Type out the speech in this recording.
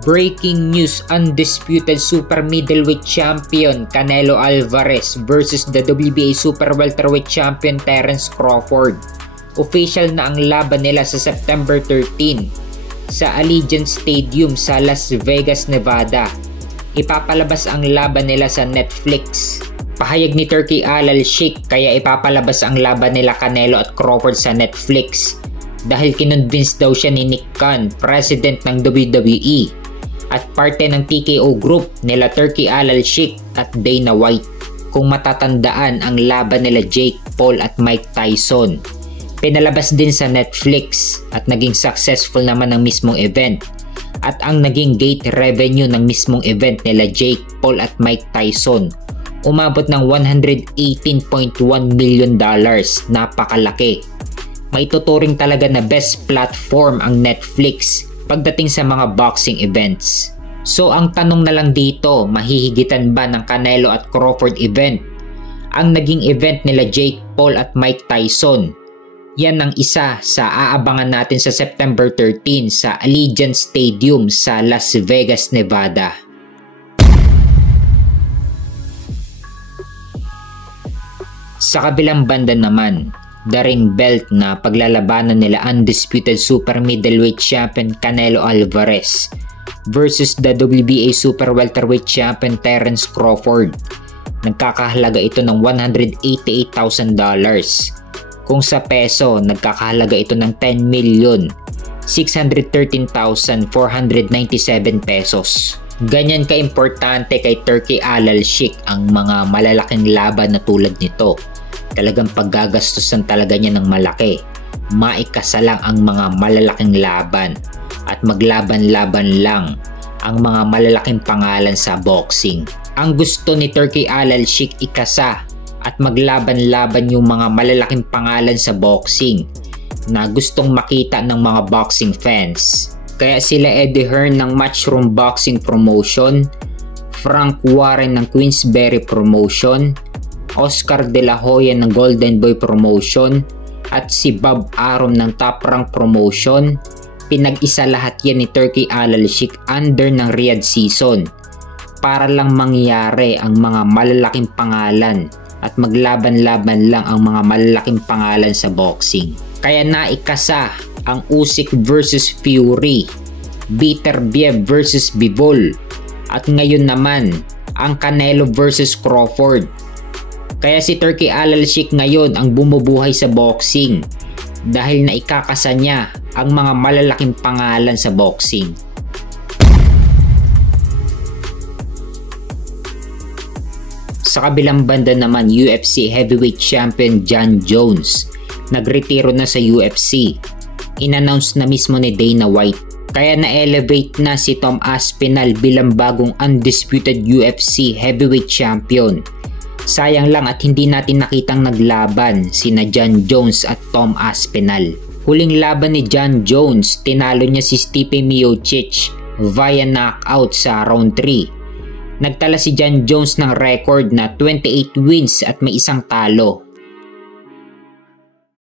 Breaking news, undisputed super middleweight champion Canelo Alvarez versus the WBA super welterweight champion Terence Crawford. Official na ang laban nila sa September 13 sa Allegiant Stadium sa Las Vegas, Nevada. Ipapalabas ang laban nila sa Netflix. Pahayag ni Turki Al-Sheikh kaya ipapalabas ang laban nila Canelo at Crawford sa Netflix dahil kinonvince daw siya ni Nick Khan, president ng WWE at parte ng TKO group nila Turki Al-Sheikh at Dana White. Kung matatandaan ang laban nila Jake Paul at Mike Tyson, pinalabas din sa Netflix at naging successful naman ang mismong event. At ang naging gate revenue ng mismong event nila Jake Paul at Mike Tyson umabot ng $118.1 million. Napakalaki. May tuturing talaga na best platform ang Netflix pagdating sa mga boxing events. So ang tanong na lang dito, mahihigitan ba ng Canelo at Crawford event ang naging event nila Jake Paul at Mike Tyson? Yan ang isa sa aabangan natin sa September 13 sa Allegiant Stadium sa Las Vegas, Nevada. Sa kabilang banda naman, the ring belt na paglalabanan nila undisputed super middleweight champion Canelo Alvarez versus the WBA super welterweight champion Terence Crawford. Nagkakahalaga ito ng $188,000. Kung sa peso, nagkakahalaga ito ng 10,613,497 pesos. Ganyan ka-importante kay Turki Al-Sheikh ang mga malalaking laban na tulad nito. Talagang paggagastusan talaga niya ng malaki. Maikasalang ang mga malalaking laban at maglaban-laban lang ang mga malalaking pangalan sa boxing. Ang gusto ni Turki Al-Sheikh ikasa at maglaban-laban yung mga malalaking pangalan sa boxing na gustong makita ng mga boxing fans. Kaya sila Eddie Hearn ng Matchroom Boxing Promotion, Frank Warren ng Queensberry Promotion, Oscar De La Hoya ng Golden Boy Promotion at si Bob Arum ng Top Rank Promotion, pinag-isa lahat yan ni Turki Al-Sheikh under ng Riyadh season para lang mangyari ang mga malalaking pangalan at maglaban-laban lang ang mga malalaking pangalan sa boxing. Kaya naikasa ang Usyk versus Fury, Beterbiev versus Bivol, at ngayon naman ang Canelo versus Crawford. Kaya si Turki Al-Sheikh ngayon ang bumubuhay sa boxing dahil naikakasa niya ang mga malalaking pangalan sa boxing. Sa kabilang banda naman, UFC heavyweight champion Jon Jones nagretiro na sa UFC. In-announce na mismo ni Dana White. Kaya na-elevate na si Tom Aspinall bilang bagong undisputed UFC heavyweight champion. Sayang lang at hindi natin nakitang naglaban sina Jon Jones at Tom Aspinall. Huling laban ni Jon Jones, tinalo niya si Stipe Miocic via knockout sa round 3. Nagtala si Jon Jones ng record na 28 wins at may isang talo.